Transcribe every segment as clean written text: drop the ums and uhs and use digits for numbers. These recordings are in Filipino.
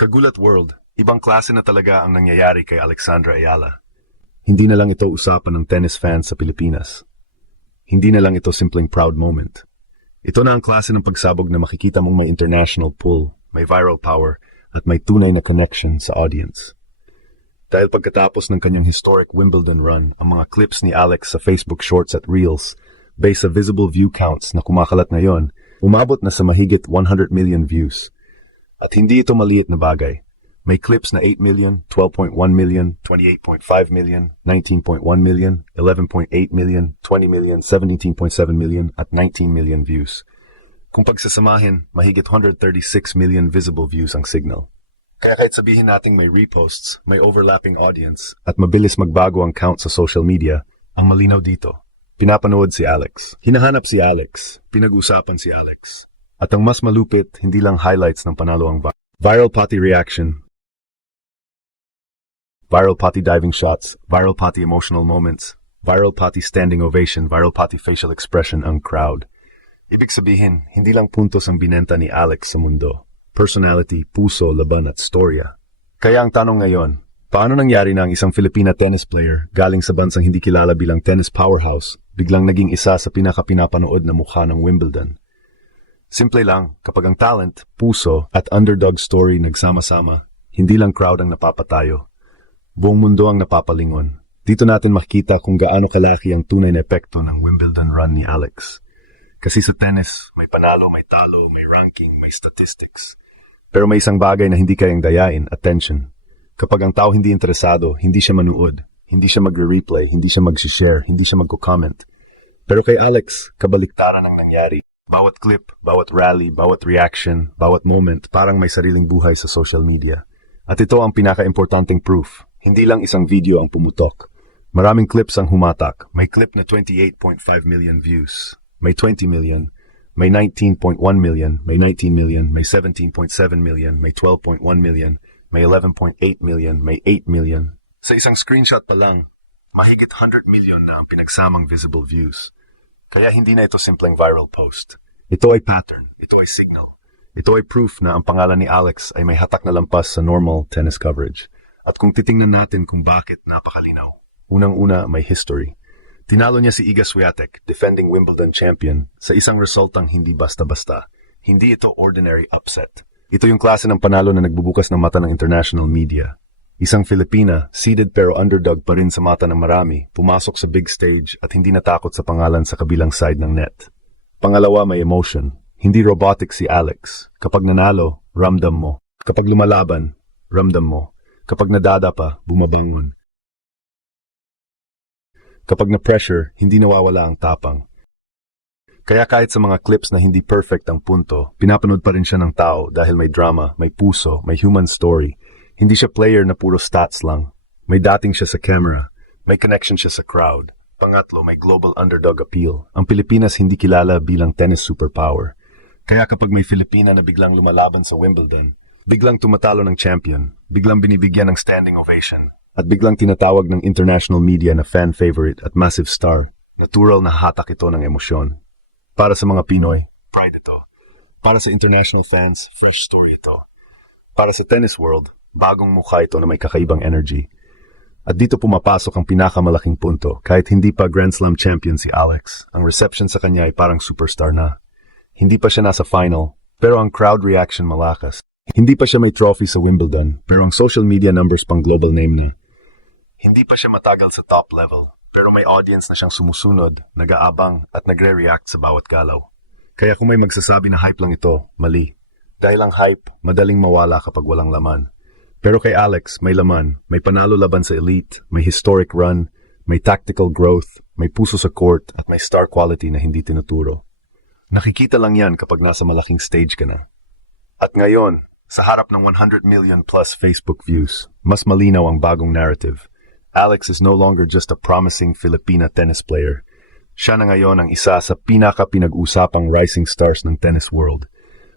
Kagulat World, ibang klase na talaga ang nangyayari kay Alexandra Ayala. Hindi na lang ito usapan ng tennis fans sa Pilipinas. Hindi na lang ito simpleng proud moment. Ito na ang klase ng pagsabog na makikita mong may international pull, may viral power, at may tunay na connection sa audience. Dahil pagkatapos ng kanyang historic Wimbledon run, ang mga clips ni Alex sa Facebook Shorts at Reels, based sa visible view counts na kumakalat ngayon, umabot na sa mahigit 100 million views. At hindi ito maliit na bagay. May clips na 8 million, 12.1 million, 28.5 million, 19.1 million, 11.8 million, 20 million, 17.7 million, at 19 million views. Kung pagsasamahin, mahigit 136 million visible views ang signal. Kaya kahit sabihin nating may reposts, may overlapping audience, at mabilis magbago ang count sa social media, ang malinaw dito. Pinapanood si Alex. Hinahanap si Alex. Pinag-usapan si Alex. At ang mas malupit, hindi lang highlights ng panalo ang viral potty reaction, viral potty diving shots, viral potty emotional moments, viral potty standing ovation, viral potty facial expression ang crowd. Ibig sabihin, hindi lang puntos ang binenta ni Alex sa mundo. Personality, puso, laban at storya. Kaya ang tanong ngayon, paano nangyari na ang isang Filipina tennis player galing sa bansang hindi kilala bilang tennis powerhouse, biglang naging isa sa pinaka-pinapanood na mukha ng Wimbledon? Simple lang, kapag ang talent, puso, at underdog story nagsama-sama, hindi lang crowd ang napapatayo. Buong mundo ang napapalingon. Dito natin makikita kung gaano kalaki ang tunay na epekto ng Wimbledon run ni Alex. Kasi sa tennis, may panalo, may talo, may ranking, may statistics. Pero may isang bagay na hindi kayang dayain, attention. Kapag ang tao hindi interesado, hindi siya manuod, hindi siya magre-replay, hindi siya mag-share, hindi siya mag-comment. Pero kay Alex, kabaliktaran ang nangyari. Bawat clip, bawat rally, bawat reaction, bawat moment, parang may sariling buhay sa social media. At ito ang pinaka-importanting proof. Hindi lang isang video ang pumutok. Maraming clips ang humatak. May clip na 28.5 million views. May 20 million. May 19.1 million. May 19 million. May 17.7 million. May 12.1 million. May 11.8 million. May 8 million. Sa isang screenshot pa lang, mahigit 100 million na ang pinagsamang visible views. Kaya hindi na ito simpleng viral post. Ito ay pattern. Ito ay signal. Ito ay proof na ang pangalan ni Alex ay may hatak na lampas sa normal tennis coverage. At kung titingnan natin kung bakit, napakalinaw. Unang-una, may history. Tinalo niya si Iga Swiatek, defending Wimbledon champion, sa isang resultang hindi basta-basta. Hindi ito ordinary upset. Ito yung klase ng panalo na nagbubukas ng mata ng international media. Isang Filipina, seeded pero underdog pa rin sa mata ng marami, pumasok sa big stage at hindi natakot sa pangalan sa kabilang side ng net. Pangalawa, may emotion. Hindi robotic si Alex. Kapag nanalo, ramdam mo. Kapag lumalaban, ramdam mo. Kapag nadada pa, bumabangon. Kapag na-pressure, hindi nawawala ang tapang. Kaya kahit sa mga clips na hindi perfect ang punto, pinapanood pa rin siya ng tao dahil may drama, may puso, may human story. Hindi siya player na puro stats lang. May dating siya sa camera. May connection siya sa crowd. Pangatlo, may global underdog appeal. Ang Pilipinas hindi kilala bilang tennis superpower. Kaya kapag may Filipina na biglang lumalaban sa Wimbledon, biglang tumatalo ng champion, biglang binibigyan ng standing ovation, at biglang tinatawag ng international media na fan favorite at massive star, natural na hatak ito ng emosyon. Para sa mga Pinoy, pride ito. Para sa international fans, fresh story ito. Para sa tennis world, bagong mukha ito na may kakaibang energy. At dito pumapasok ang pinakamalaking punto. Kahit hindi pa Grand Slam champion si Alex, ang reception sa kanya ay parang superstar na. Hindi pa siya nasa final, pero ang crowd reaction malakas. Hindi pa siya may trophy sa Wimbledon, pero ang social media numbers pang global name na. Hindi pa siya matagal sa top level, pero may audience na siyang sumusunod, nag-aabang at nagre-react sa bawat galaw. Kaya kung may magsasabi na hype lang ito, mali. Dahil ang hype, madaling mawala kapag walang laman. Pero kay Alex, may laman, may panalo laban sa elite, may historic run, may tactical growth, may puso sa court, at may star quality na hindi tinuturo. Nakikita lang yan kapag nasa malaking stage ka na. At ngayon, sa harap ng 100 million plus Facebook views, mas malinaw ang bagong narrative. Alex is no longer just a promising Filipina tennis player. Siya na ngayon ang isa sa pinaka-pinag-usapang rising stars ng tennis world.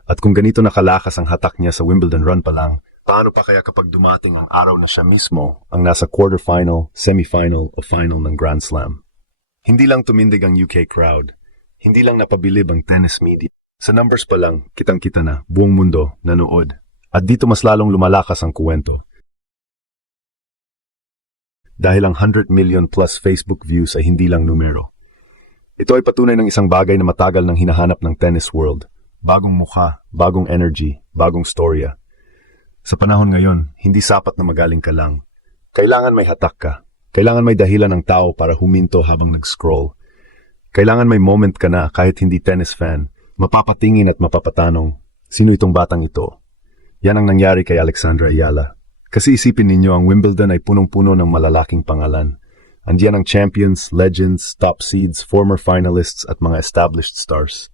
At kung ganito nakalakas ang hatak niya sa Wimbledon run pa lang, paano pa kaya kapag dumating ang araw na siya mismo ang nasa quarterfinal, semifinal o final ng Grand Slam? Hindi lang tumindig ang UK crowd. Hindi lang napabilib ang tennis media. Sa numbers pa lang, kitang-kita na, buong mundo, nanood. At dito mas lalong lumalakas ang kuwento. Dahil ang 100 million plus Facebook views ay hindi lang numero. Ito ay patunay ng isang bagay na matagal nang hinahanap ng tennis world. Bagong mukha, bagong energy, bagong storya. Sa panahon ngayon, hindi sapat na magaling ka lang. Kailangan may hatak ka. Kailangan may dahilan ng tao para huminto habang nag-scroll. Kailangan may moment ka na kahit hindi tennis fan, mapapatingin at mapapatanong, sino itong batang ito? Yan ang nangyari kay Alexandra Ayala. Kasi isipin ninyo ang Wimbledon ay punong-puno ng malalaking pangalan. Andiyan ang champions, legends, top seeds, former finalists at mga established stars.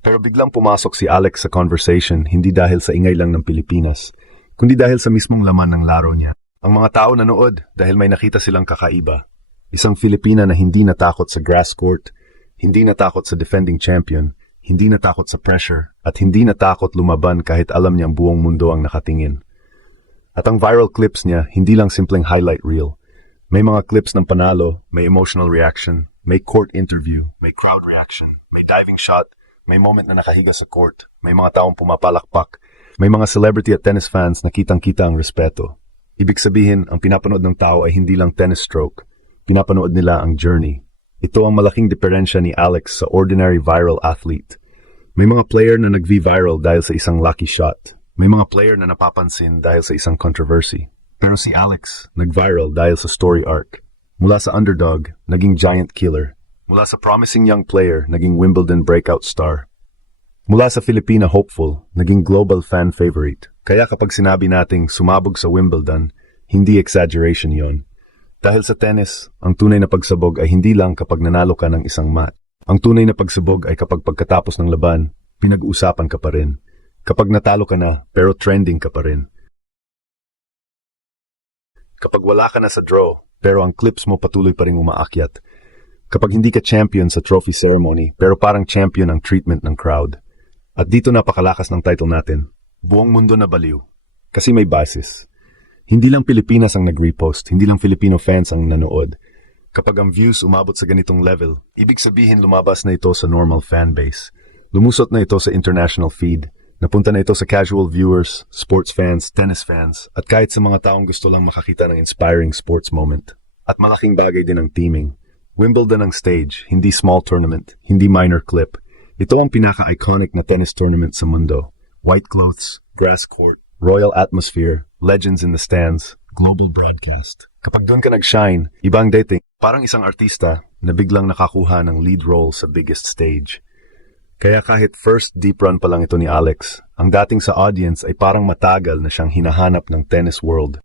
Pero biglang pumasok si Alex sa conversation hindi dahil sa ingay lang ng Pilipinas, kundi dahil sa mismong laman ng laro niya. Ang mga tao nanood dahil may nakita silang kakaiba. Isang Filipina na hindi natakot sa grass court, hindi natakot sa defending champion, hindi natakot sa pressure, at hindi natakot lumaban kahit alam niyang buong mundo ang nakatingin. At ang viral clips niya, hindi lang simpleng highlight reel. May mga clips ng panalo, may emotional reaction, may court interview, may crowd reaction, may diving shot, may moment na nakahiga sa court, may mga taong pumapalakpak, may mga celebrity at tennis fans na kitang-kita ang respeto. Ibig sabihin, ang pinapanood ng tao ay hindi lang tennis stroke, pinapanood nila ang journey. Ito ang malaking diferensya ni Alex sa ordinary viral athlete. May mga player na nag-viral dahil sa isang lucky shot. May mga player na napapansin dahil sa isang controversy. Pero si Alex, nag-viral dahil sa story arc. Mula sa underdog, naging giant killer. Mula sa promising young player, naging Wimbledon breakout star. Mula sa Filipina hopeful, naging global fan favorite. Kaya kapag sinabi nating sumabog sa Wimbledon, hindi exaggeration yon. Dahil sa tennis, ang tunay na pagsabog ay hindi lang kapag nanalo ka ng isang match. Ang tunay na pagsabog ay kapag pagkatapos ng laban, pinag-uusapan ka pa rin. Kapag natalo ka na, pero trending ka pa rin. Kapag wala ka na sa draw, pero ang clips mo patuloy pa rin umaakyat. Kapag hindi ka champion sa trophy ceremony, pero parang champion ang treatment ng crowd. At dito napakalakas ng title natin, Buong Mundo na Baliw. Kasi may basis. Hindi lang Pilipinas ang nag-repost, hindi lang Filipino fans ang nanood. Kapag ang views umabot sa ganitong level, ibig sabihin lumabas na ito sa normal fan base. Lumusot na ito sa international feed. Napunta na ito sa casual viewers, sports fans, tennis fans, at kahit sa mga taong gusto lang makakita ng inspiring sports moment. At malaking bagay din ang teaming. Wimbledon ang stage, hindi small tournament, hindi minor clip. Ito ang pinaka-iconic na tennis tournament sa mundo. White clothes, grass court, royal atmosphere, legends in the stands, global broadcast. Kapag doon ka nag-shine, ibang dating, parang isang artista na biglang nakakuha ng lead role sa biggest stage. Kaya kahit first deep run pa lang ito ni Alex, ang dating sa audience ay parang matagal na siyang hinahanap ng tennis world.